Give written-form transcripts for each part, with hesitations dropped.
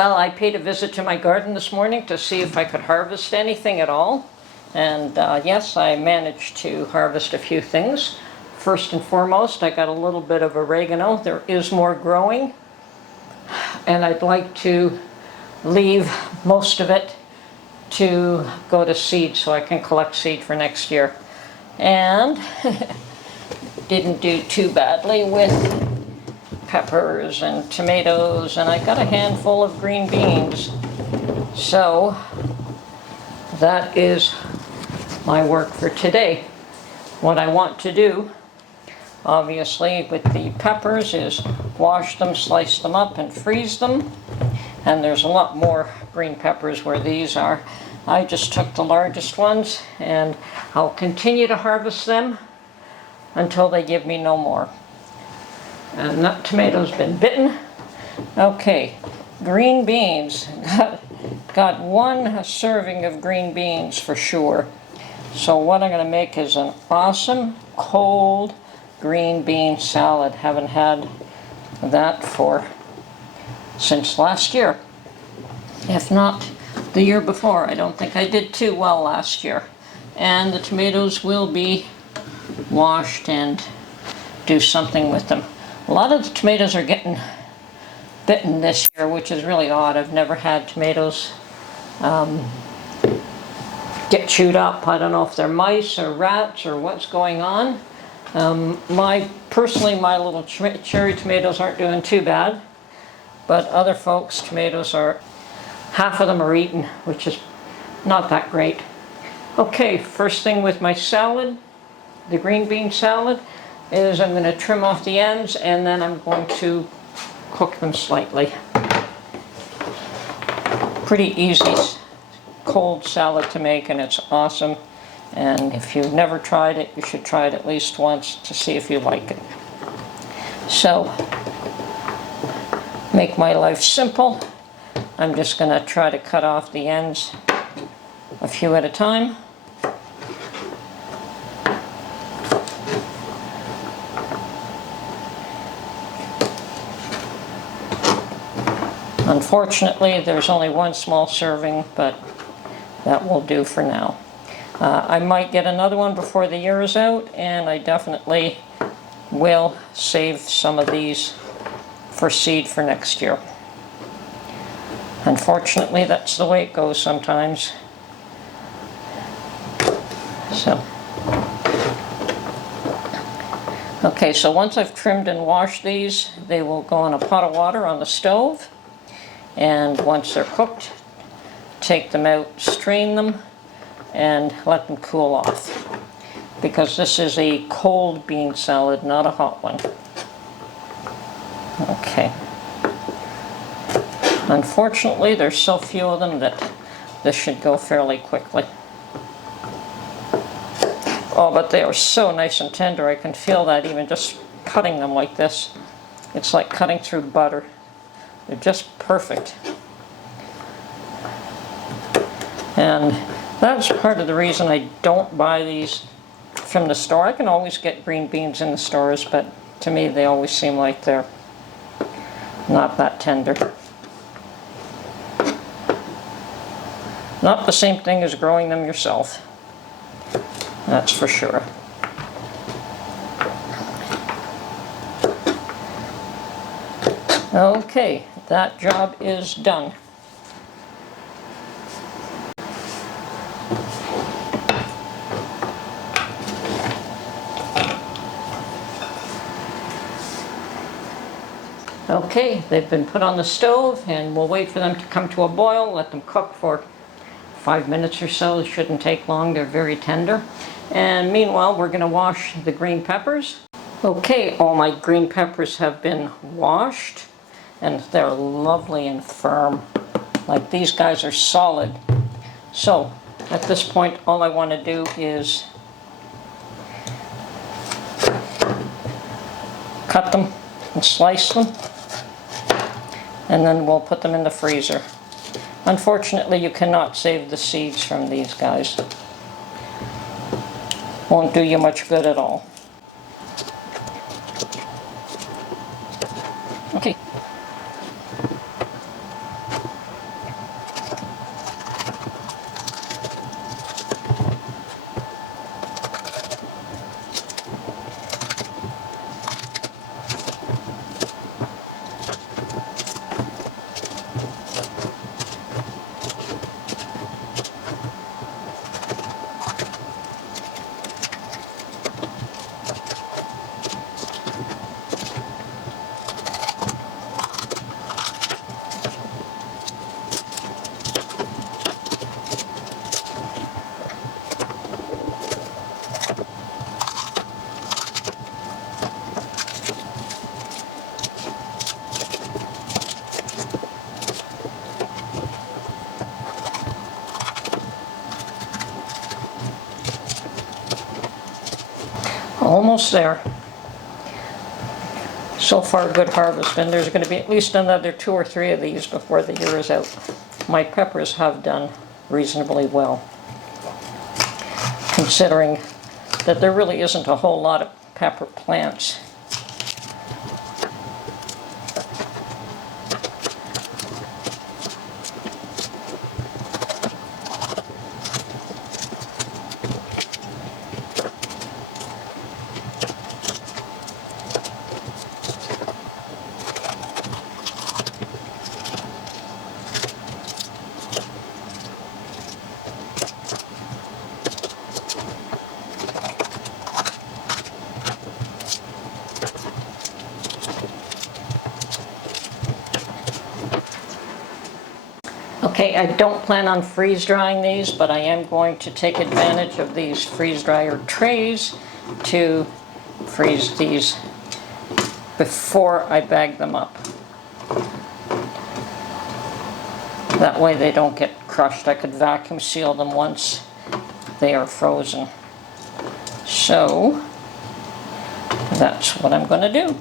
well, I paid a visit to my garden this morning to see if I could harvest anything at all. And yes, I managed to harvest a few things. First and foremost, I got a little bit of oregano. There is more growing. And I'd like to leave most of it to go to seed so I can collect seed for next year. And didn't do too badly with peppers and tomatoes, and I got a handful of green beans. So that is my work for today. What I want to do, obviously, with the peppers is wash them, slice them up, and freeze them. And there's a lot more green peppers where these are. I just took the largest ones, and I'll continue to harvest them until they give me no more. And that tomato's been bitten. Okay, green beans. Got one serving of green beans for sure. So what I'm going to make is an awesome cold green bean salad. Haven't had that since last year, if not the year before. I don't think I did too well last year. And the tomatoes will be washed and do something with them. A lot of the tomatoes are getting bitten this year, which is really odd. I've never had tomatoes get chewed up. I don't know if they're mice or rats or what's going on. Personally, my little cherry tomatoes aren't doing too bad, but other folks' tomatoes half of them are eaten, which is not that great. Okay, first thing with my salad, the green bean salad, is I'm going to trim off the ends and then I'm going to cook them slightly. Pretty easy cold salad to make, and it's awesome. And if you've never tried it, you should try it at least once to see if you like it. So, make my life simple. I'm just going to try to cut off the ends a few at a time. Unfortunately, there's only one small serving, but that will do for now. I might get another one before the year is out, and I definitely will save some of these for seed for next year. Unfortunately, that's the way it goes sometimes. So, okay, so once I've trimmed and washed these, they will go in a pot of water on the stove. And once they're cooked, take them out, strain them, and let them cool off. Because this is a cold bean salad, not a hot one. Okay. Unfortunately, there's so few of them that this should go fairly quickly. Oh, but they are so nice and tender. I can feel that even just cutting them like this. It's like cutting through butter. They're just perfect. And that's part of the reason I don't buy these from the store. I can always get green beans in the stores, but to me they always seem like they're not that tender. Not the same thing as growing them yourself. That's for sure. Okay, that job is done. Okay, they've been put on the stove, and we'll wait for them to come to a boil, let them cook for 5 minutes or so. It shouldn't take long, they're very tender. And meanwhile, we're going to wash the green peppers. Okay, all my green peppers have been washed, and they're lovely and firm. Like, these guys are solid. So, at this point, all I want to do is cut them and slice them, and then we'll put them in the freezer. Unfortunately, you cannot save the seeds from these guys. Won't do you much good at all. Okay. Almost there. So far, good harvest, and there's going to be at least another 2 or 3 of these before the year is out. My peppers have done reasonably well, considering that there really isn't a whole lot of pepper plants. Okay, I don't plan on freeze drying these, but I am going to take advantage of these freeze dryer trays to freeze these before I bag them up. That way they don't get crushed. I could vacuum seal them once they are frozen. So that's what I'm going to do.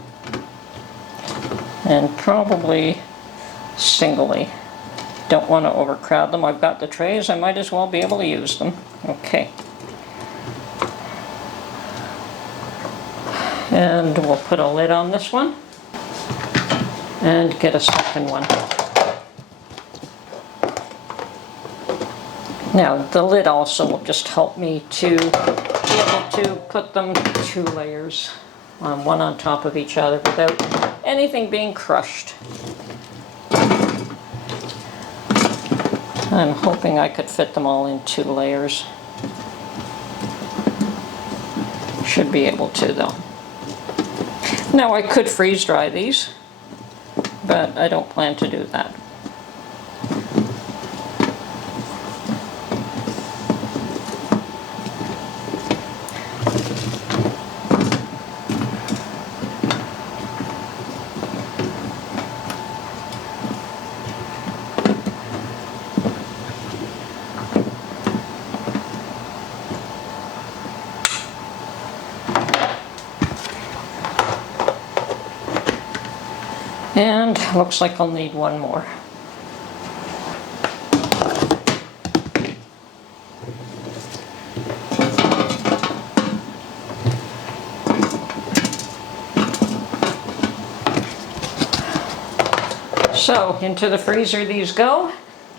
And probably singly. Don't want to overcrowd them. I've got the trays, I might as well be able to use them. Okay. And we'll put a lid on this one and get a second one. Now the lid also will just help me to be able to put them 2 layers, one on top of each other without anything being crushed. I'm hoping I could fit them all in 2 layers. Should be able to though. Now I could freeze dry these, but I don't plan to do that. And looks like I'll need one more. So into the freezer these go,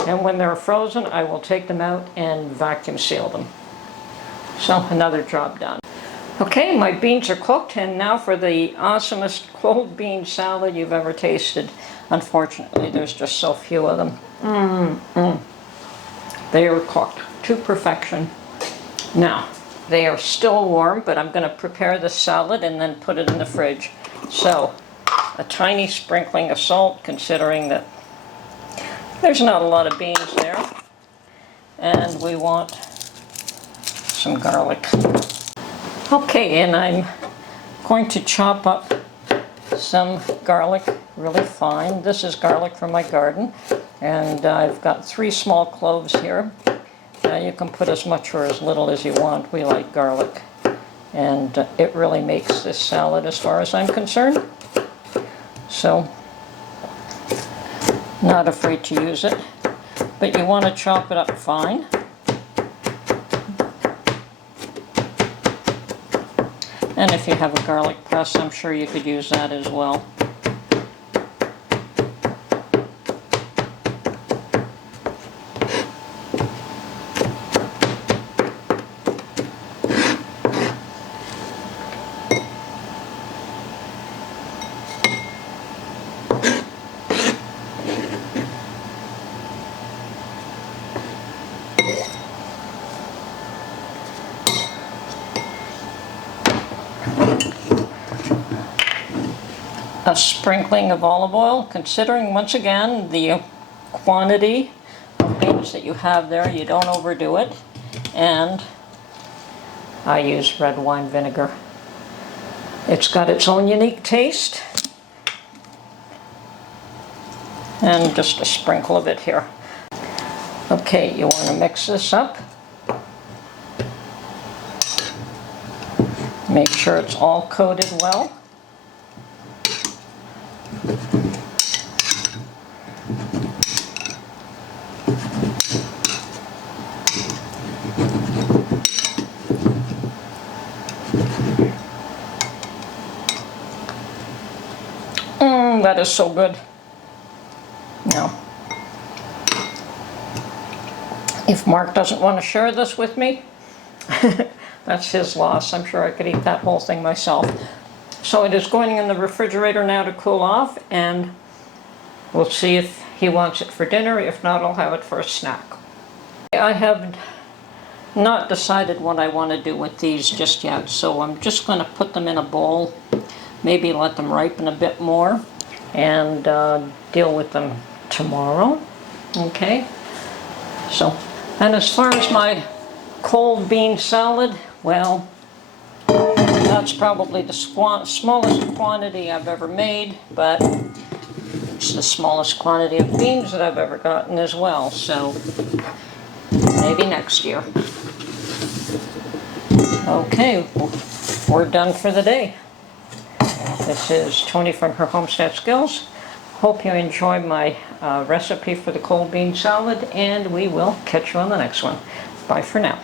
and when they're frozen I will take them out and vacuum seal them. So another job done. Okay, my beans are cooked, and now for the awesomest cold bean salad you've ever tasted. Unfortunately, there's just so few of them. They are cooked to perfection. Now, they are still warm, but I'm going to prepare the salad and then put it in the fridge. So, a tiny sprinkling of salt, considering that there's not a lot of beans there. And we want some garlic. Okay, and I'm going to chop up some garlic really fine. This is garlic from my garden, and I've got 3 small cloves here. You can put as much or as little as you want. We like garlic, and it really makes this salad as far as I'm concerned. So, not afraid to use it, but you want to chop it up fine. And if you have a garlic press, I'm sure you could use that as well. A sprinkling of olive oil, considering once again the quantity of beans that you have there, you don't overdo it. And I use red wine vinegar. It's got its own unique taste. And just a sprinkle of it here. Okay, you want to mix this up. Make sure it's all coated well. That is so good. Now, if Mark doesn't want to share this with me, that's his loss. I'm sure I could eat that whole thing myself. So it is going in the refrigerator now to cool off, and we'll see if he wants it for dinner. If not, I'll have it for a snack. I have not decided what I want to do with these just yet, so I'm just going to put them in a bowl, maybe let them ripen a bit more, and deal with them tomorrow. Okay, so, and as far as my cold bean salad, well, that's probably the smallest quantity I've ever made, but it's the smallest quantity of beans that I've ever gotten as well, so maybe next year. Okay, we're done for the day. This is Tony from her Homestead Skills. Hope you enjoyed my recipe for the cold bean salad, and we will catch you on the next one. Bye for now.